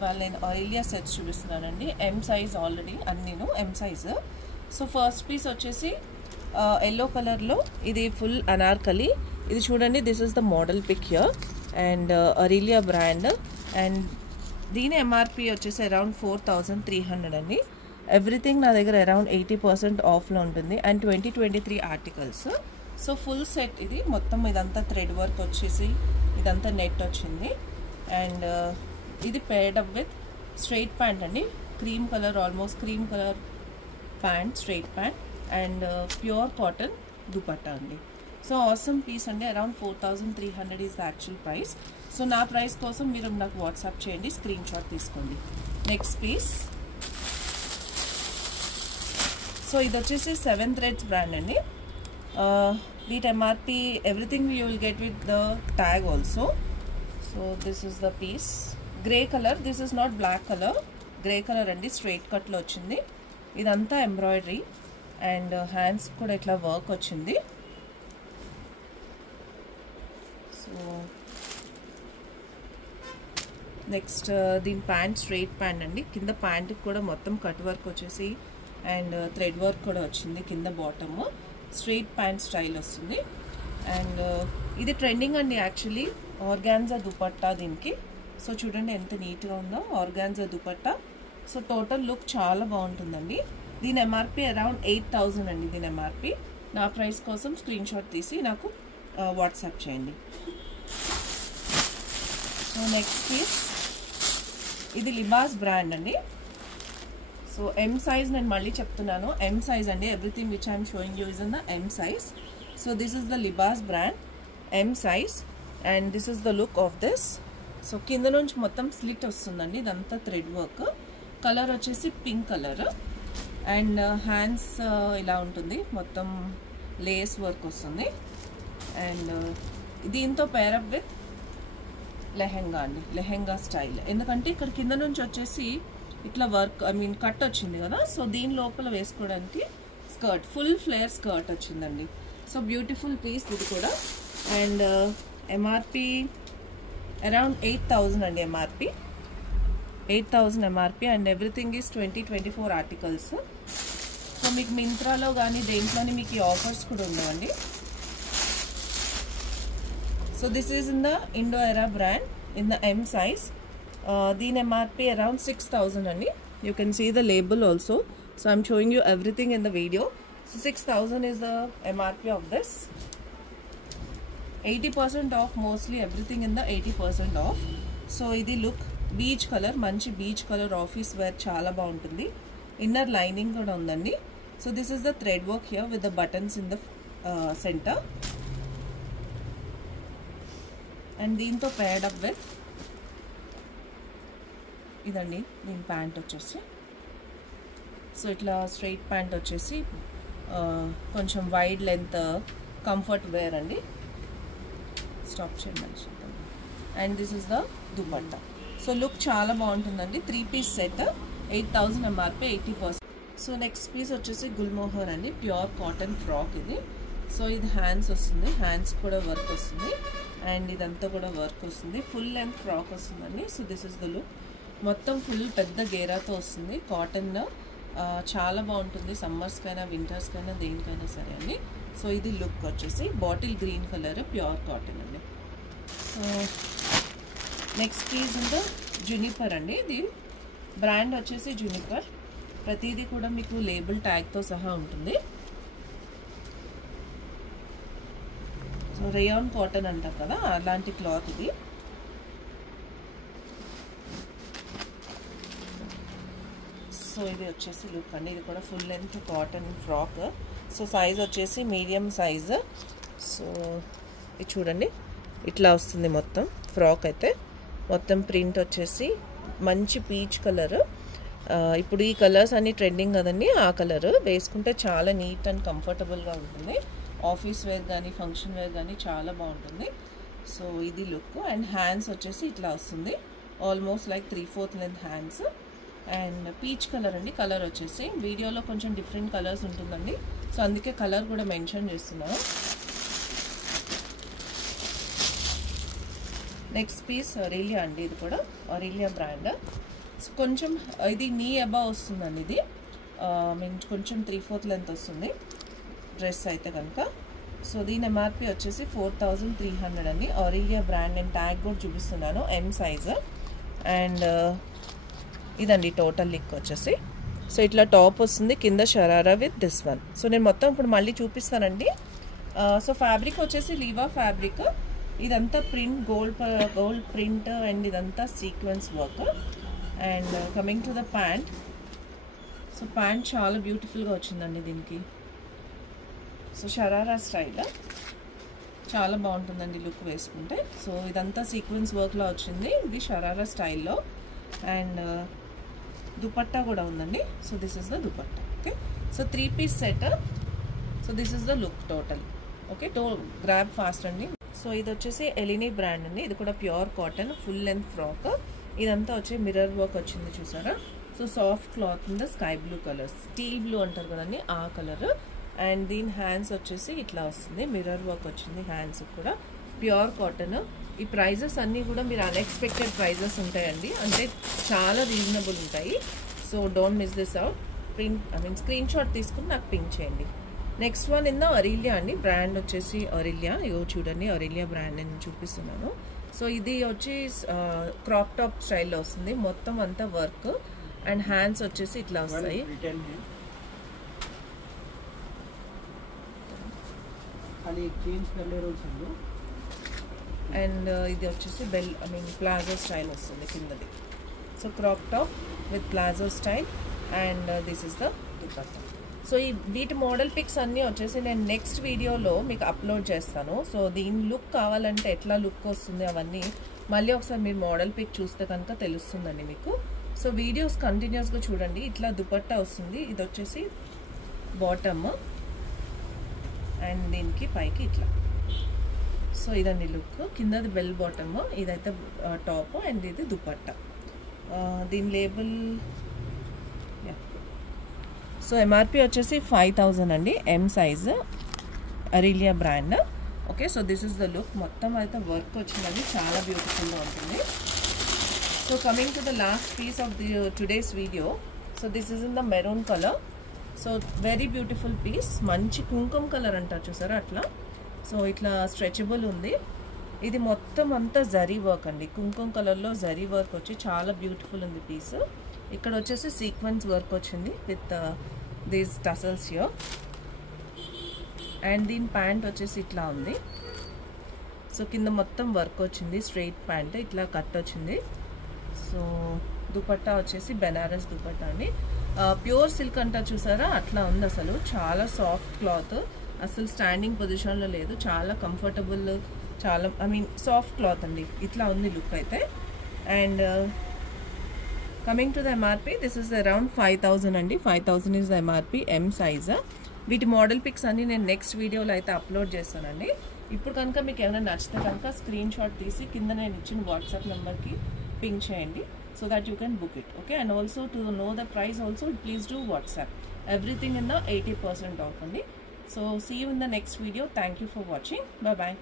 ఇవాళ నేను Aurelia sets చూపిస్తున్నానండి. ఎం సైజ్ ఆల్రెడీ అన్నీను M size. So first piece వచ్చేసి ఎల్లో కలర్లో ఇది ఫుల్ అనార్కలి. ఇది చూడండి, this is the model pic here and Aurelia brand. And దీని ఎంఆర్పి వచ్చేసి అరౌండ్ 4300 అండి. ఎవ్రీథింగ్ నా దగ్గర అరౌండ్ 80% ఆఫ్లో ఉంటుంది and 2023 articles. So full set ఇది మొత్తం. ఇదంతా థ్రెడ్ వర్క్ వచ్చేసి ఇదంతా నెట్ వచ్చింది. అండ్ ఇది paired up with straight pant అండి. Cream colour, almost cream colour pant, straight pant and pure cotton dupatta అండి. సో ఆసమ్ పీస్ అండి. Around 4300 is the actual price. So నా ప్రైస్ కోసం మీరు నాకు వాట్సాప్ చేయండి, స్క్రీన్ షాట్ తీసుకోండి. Next piece. సో ఇది వచ్చేసి 7 Threads బ్రాండ్ అండి. వీటి MRP everything you will get with the tag also. So this is the piece. Grey colour, this is not black colour, grey colour అండి. Straight కట్లో వచ్చింది. ఇదంతా embroidery and hands కూడా ఇట్లా వర్క్ వచ్చింది. సో నెక్స్ట్ దీని ప్యాంట్ స్ట్రైట్ ప్యాంట్ అండి. కింద ప్యాంట్కి కూడా మొత్తం కట్ వర్క్ వచ్చేసి అండ్ థ్రెడ్ వర్క్ కూడా వచ్చింది. కింద బాటమ్ స్ట్రైట్ ప్యాంట్ స్టైల్ వస్తుంది. అండ్ ఇది ట్రెండింగ్ అండి యాక్చువల్లీ, ఆర్గాన్జా దుపట్టా దీనికి. సో చూడండి ఎంత నీట్గా ఉందో organza dupatta. So total look చాలా బాగుంటుందండి. దీని ఎంఆర్పి అరౌండ్ 8000 అండి. దీని ఎంఆర్పి. నా ప్రైస్ కోసం స్క్రీన్ షాట్ తీసి నాకు వాట్సాప్ చేయండి. So next piece. ఇది లిబాస్ బ్రాండ్ అండి. సో ఎం సైజ్ నేను మళ్ళీ చెప్తున్నాను, ఎం సైజ్ అండి. Everything which I'm showing you is in the M size. So this is the Libas brand M size and this is the look of this. So కింద నుంచి మొత్తం slit వస్తుందండి. ఇదంతా thread work. Colour వచ్చేసి pink colour and hands ఇలా ఉంటుంది, మొత్తం lace work వస్తుంది. అండ్ దీంతో పేరప్ విత్ లెహెంగా అండి, లెహెంగా స్టైల్. ఎందుకంటే ఇక్కడ కింద నుంచి వచ్చేసి ఇట్లా వర్క్, ఐ మీన్ కట్ వచ్చింది కదా. సో దీని లోపల వేసుకోవడానికి స్కర్ట్, ఫుల్ ఫ్లేర్ స్కర్ట్ వచ్చిందండి. సో బ్యూటిఫుల్ పీస్ ఇది కూడా. అండ్ ఎంఆర్పి అరౌండ్ 8000 అండి. MRP 8000 MRP and everything is 2024 articles. So మీకు మింత్రాలో కానీ దేంట్లోని మీకు ఈ ఆఫర్స్ కూడా ఉండవండి. So this is in the Indo Era brand in the M size. దీని ఎంఆర్పి అరౌండ్ 6000 అండి. You can see the label also. So I'm showing you everything in the video. So 6000 is the MRP of this. 80% of, mostly everything in the 80% of. So ఇది look beach colour, మంచి beach colour office wear, చాలా బాగుంటుంది. Inner lining కూడా ఉందండి. So this is the thread work here with the buttons in the centre. And దీంతో paired up with ఇదండి దీని pant వచ్చేసి. సో ఇట్లా స్ట్రైట్ ప్యాంట్ వచ్చేసి కొంచెం వైడ్ లెంత్ కంఫర్ట్ వేర్ అండి. స్టాప్ చేయండి. And this is the dupatta. So look చాలా బాగుంటుందండి. 3 piece set, 8000 MRP, 80%. So next piece వచ్చేసి గుల్మోహర్ అండి, ప్యూర్ కాటన్ ఫ్రాక్ ఇది. సో ఇది హ్యాండ్స్ వస్తుంది, హ్యాండ్స్ కూడా వర్క్ వస్తుంది అండ్ ఇదంతా కూడా వర్క్ వస్తుంది. ఫుల్ లెంత్ ఫ్రాక్ వస్తుందండి. So this is the look. మొత్తం ఫుల్ పెద్ద గేరాతో వస్తుంది. కాటన్ చాలా బాగుంటుంది సమ్మర్స్కైనా వింటర్స్కైనా దేనికైనా సరే అండి. సో ఇది లుక్ వచ్చేసి bottle green colour, pure cotton అండి. So next piece in the juniper అండి. ఇది బ్రాండ్ వచ్చేసి జునిపర్. ప్రతిదీ కూడా మీకు లేబుల్ ట్యాగ్తో సహా ఉంటుంది. సో రేయాన్ కాటన్ అంటారు కదా, అలాంటి క్లాత్ ఇది. సో ఇది వచ్చేసి లుక్ అండి. ఇది కూడా full length cotton frock. So size వచ్చేసి మీడియం సైజ్. సో ఇది చూడండి ఇట్లా వస్తుంది మొత్తం ఫ్రాక్ అయితే. మొత్తం ప్రింట్ వచ్చేసి మంచి పీచ్ కలర్. ఇప్పుడు ఈ కలర్స్ అన్ని ట్రెండింగ్ కదండి, ఆ కలర్ వేసుకుంటే చాలా నీట్ అండ్ కంఫర్టబుల్గా ఉంటుంది. ఆఫీస్ వేర్ కానీ ఫంక్షన్ వేర్ కానీ చాలా బాగుంటుంది. సో ఇది లుక్. అండ్ హ్యాండ్స్ వచ్చేసి ఇట్లా వస్తుంది, almost like 3/4 length hands. And peach colour అండి. కలర్ వచ్చేసి వీడియోలో కొంచెం డిఫరెంట్ కలర్స్ ఉంటుందండి, సో అందుకే కలర్ కూడా మెన్షన్ చేస్తున్నాను. నెక్స్ట్ పీస్ ఆరెలియా అండి, ఇది కూడా ఆరెలియా బ్రాండ్. సో కొంచెం ఇది నీ అబౌవ్ వస్తుందండి, ఇది మీన్ కొంచెం 3/4 లెంత్ వస్తుంది డ్రెస్ అయితే కనుక. సో దీని ఎంఆర్పి వచ్చేసి 4300 అండి. ఆరెలియా బ్రాండ్ నేను ట్యాగ్ కూడా చూపిస్తున్నాను, M సైజ్. అండ్ ఇదండి టోటల్ లిక్ వచ్చేసి. సో ఇట్లా టాప్ వస్తుంది, కింద sharara with this one. So నేను మొత్తం ఇప్పుడు మళ్ళీ చూపిస్తానండి. సో ఫ్యాబ్రిక్ వచ్చేసి లీవా ఫ్యాబ్రిక్, ఇదంతా ప్రింట్ గోల్డ్ ప్రింట్ అండ్ ఇదంతా sequence work. And coming to the pant, so pant చాలా బ్యూటిఫుల్గా వచ్చిందండి దీనికి. సో షరారా స్టైల్ చాలా బాగుంటుందండి లుక్ వేసుకుంటే. సో ఇదంతా సీక్వెన్స్ వర్క్లో వచ్చింది, ఇది షరారా స్టైల్లో. అండ్ దుపట్టా కూడా ఉందండి. So this is the dupatta. Okay, so 3 piece set. So this is the look total. Okay, grab fast అండి. సో ఇది వచ్చేసి ఎలినీ బ్రాండ్ అండి, ఇది కూడా pure cotton full length frock. ఇదంతా వచ్చి మిర్రర్ వర్క్ వచ్చింది చూసారా. సో సాఫ్ట్ క్లాత్ మీద sky blue colour, steel blue అంటారు కదండి ఆ కలర్. అండ్ దీని హ్యాండ్స్ వచ్చేసి ఇట్లా వస్తుంది, మిర్రర్ వర్క్ వచ్చింది హ్యాండ్స్ కూడా, ప్యూర్ కాటన్. ఈ ప్రైజెస్ అన్నీ కూడా మీరు అన్ఎక్స్పెక్టెడ్ ప్రైజెస్ ఉంటాయండి, అంటే చాలా రీజనబుల్ ఉంటాయి. So don't miss this out. Screen shot తీసుకుని నాకు పింక్ చేయండి. నెక్స్ట్ వన్ ఇన్ ద ఆరెలియా అండి, బ్రాండ్ వచ్చేసి ఆరెలియా. ఇగో చూడండి ఆరెలియా బ్రాండ్ నేను చూపిస్తున్నాను. సో ఇది వచ్చి క్రాప్ టాప్ స్టైల్లో వస్తుంది, మొత్తం అంతా వర్క్. అండ్ హ్యాండ్స్ వచ్చేసి ఇట్లా వస్తాయి. అండ్ ఇది వచ్చేసి ప్లాజో స్టైల్ వస్తుంది కిందది. So crop top with palazzo style. And this is the dupatta. So ఈ వీటి మోడల్ పిక్స్ అన్నీ వచ్చేసి నేను నెక్స్ట్ వీడియోలో మీకు అప్లోడ్ చేస్తాను. సో దీని లుక్ కావాలంటే ఎట్లా లుక్ వస్తుంది అవన్నీ మళ్ళీ ఒకసారి మీరు మోడల్ పిక్ చూస్తే కనుక తెలుస్తుందండి మీకు. సో వీడియోస్ కంటిన్యూస్గా చూడండి. ఇట్లా దుపట్టా వస్తుంది, ఇది వచ్చేసి బాటమ్ అండ్ దీనికి పైకి ఇట్లా. సో ఇదండి లుక్, కిందది బెల్ బాటమ్, ఇదైతే టాప్ అండ్ ఇది దుపట్టా. దీని లేబుల్ సో ఎంఆర్పి వచ్చేసి 5000 అండి, M size Aurelia brand. Okay, so this is the look. మొత్తం అయితే వర్క్ వచ్చిందండి, చాలా బ్యూటిఫుల్గా ఉంటుంది. So coming to the last piece of the today's video. So this is in the maroon colour. So very beautiful piece, మంచి కుంకుమ colour అంటారు చూసారా అట్లా. సో ఇట్లా స్ట్రెచబుల్ ఉంది. ఇది మొత్తం అంతా జరీ వర్క్ అండి, కుంకుమ కలర్లో జరీ వర్క్ వచ్చి చాలా బ్యూటిఫుల్ ఉంది పీస్. ఇక్కడ వచ్చేసి సీక్వెన్స్ వర్క్ వచ్చింది with these tassels here. And దీని ప్యాంట్ వచ్చేసి ఇట్లా ఉంది. సో కింద మొత్తం వర్క్ వచ్చింది, స్ట్రైట్ ప్యాంట్ ఇట్లా కట్ వచ్చింది. సో దుపట్టా వచ్చేసి బెనారస్ దుపట్టా అండి, ప్యూర్ సిల్క్ అంటారు చూసారా అట్లా ఉంది. అసలు చాలా సాఫ్ట్ క్లాత్, అసలు స్టాండింగ్ పొజిషన్లో లేదు, చాలా కంఫర్టబుల్, చాలా సాఫ్ట్ క్లాత్ అండి. ఇట్లా ఉంది లుక్ అయితే. And coming to the MRP, this is around 5000 అండి. 5000 is the MRP, M size. వీటి మోడల్ పిక్స్ అన్ని నేను నెక్స్ట్ వీడియోలో అయితే అప్లోడ్ చేస్తానండి. ఇప్పుడు కనుక మీకు ఏమైనా నచ్చితే కనుక స్క్రీన్ షాట్ తీసి కింద నేను ఇచ్చిన వాట్సాప్ నెంబర్కి పింక్ చేయండి, so that you can book it. Okay, and also to know the price also please do WhatsApp. Everything in the 80% off only. So see you in the next video. Thank you for watching. Bye bye.